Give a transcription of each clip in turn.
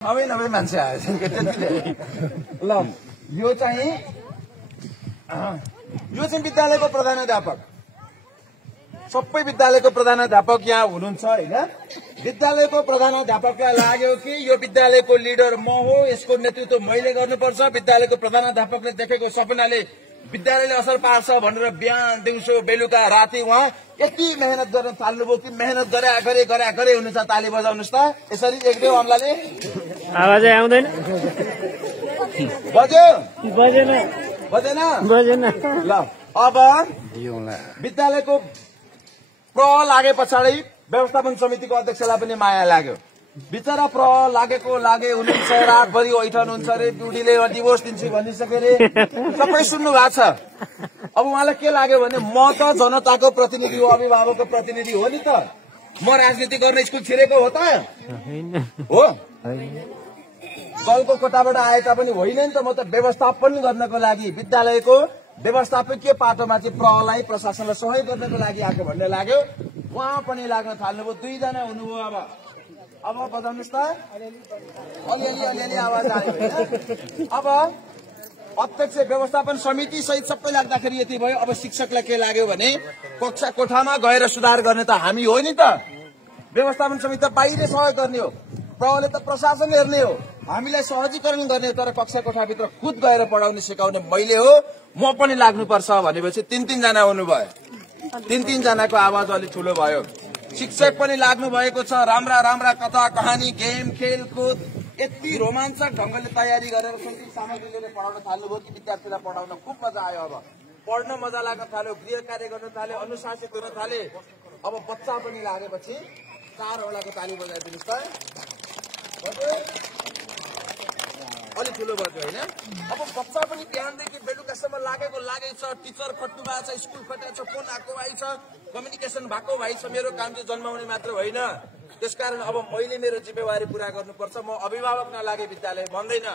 नभए मान्छे आएछ ल यो चाहिँ विद्यालयको प्रधानाध्यापक सबै विद्यालयको प्रधानाध्यापक यहाँ हुनुहुन्छ हैन। विद्यालयको प्रधानाध्यापकलाई लाग्यो कि यो विद्यालयको लिडर म हो, यसको नेतृत्व मैले गर्नुपर्छ। विद्यालयको प्रधानाध्यापकले देखेको सपनाले विद्यालयले असर पार्छ भनेर बिहान दिउँसो बेलुका राति उहाँ यति मेहनत गर्न थाल्नुभयो कि मेहनत गरे हुनुहुन्छ। ताली बजाउनुहोस् त यसरी एकदेव अम्लाले। आवाजै आउँदैन। बजेन ल अब विद्यालयको प्र लागे पछाडि व्यवस्थापन समितिको अध्यक्षलाई पनि माया लाग्यो। बिचरा प्र लागे हुनुहुन्छ, रातभरि ओइठनुहुन्छ अरे, ड्युटीले डिभोर्स दिन्छु भनिसके अरे, सबै सुन्नु भएको छ। अब उहाँलाई के लाग्यो भने म त जनताको प्रतिनिधि हो, अभिभावकको प्रतिनिधि हो नि त, म राजनीति गर्न स्कुल छिरेको हो त हो, दलको कोटाबाट आए तापनि होइन नि त। म त व्यवस्थापन गर्नको लागि विद्यालयको व्यवस्थापकीय पाटोमा चाहिँ प्रहलाई प्रशासनलाई सहयोग गर्नको लागि आएको भन्ने लाग्यो। उहाँ पनि लाग्न थाल्नुभयो। दुईजना हुनुभयो। अब बजाउनुहोस् त। अलिअलि आवाज आयो। अब अध्यक्ष व्यवस्थापन समिति सहित सबै लाग्दाखेरि यति भयो। अब शिक्षकलाई के लाग्यो भने कक्षा कोठामा गएर सुधार गर्ने त हामी हो नि त, व्यवस्थापन समिति त बाहिर सहयोग गर्ने हो, प्रहले त प्रशासन हेर्ने हो, हामीलाई सहजीकरण गर्ने, तर कक्षा कोठाभित्र खुद गएर पढाउने सिकाउने मैले हो, म पनि लाग्नुपर्छ भनेपछि तीन जना हुनुभयो। तीन जनाको आवाज अलिक ठुलो भयो। शिक्षक पनि लाग्नु भएको छ। राम्रा कथा कहानी गेम खेलकुद यति रोमाञ्चक ढंगले तयारी गरेर शैक्षिक सामग्री लिएर पढाउन थाल्नुभयो कि विद्यार्थीलाई पढाउन खुब मजा आयो। अब पढ्न मजा लाग्न थाल्यो, गृह कार्य गर्न थाले, अनुशासित हुन थाले। अब बच्चा पनि लागेपछि 4 वटाको ताली बजाइदिनुहोस् त। अलिक ठुलो बज्यो होइन। अब बच्चा पनि बिहानदेखि बेलुकासम्म लागेकै छ। टिचर खट्नु भएको छ, स्कुल खटेको छ, फोन आएको भाइ छ, कम्युनिकेसन भएको भाइ छ। मेरो काम चाहिँ जन्माउने मात्र होइन, त्यसकारण अब मैले मेरो जिम्मेवारी पूरा गर्नुपर्छ। म अभिभावक नलागे विद्यालय बन्दैन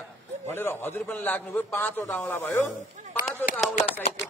भनेर हजुर पनि लाग्नुभयो। 5 वटा औँला भयो। 5 वटा औँला साहित्य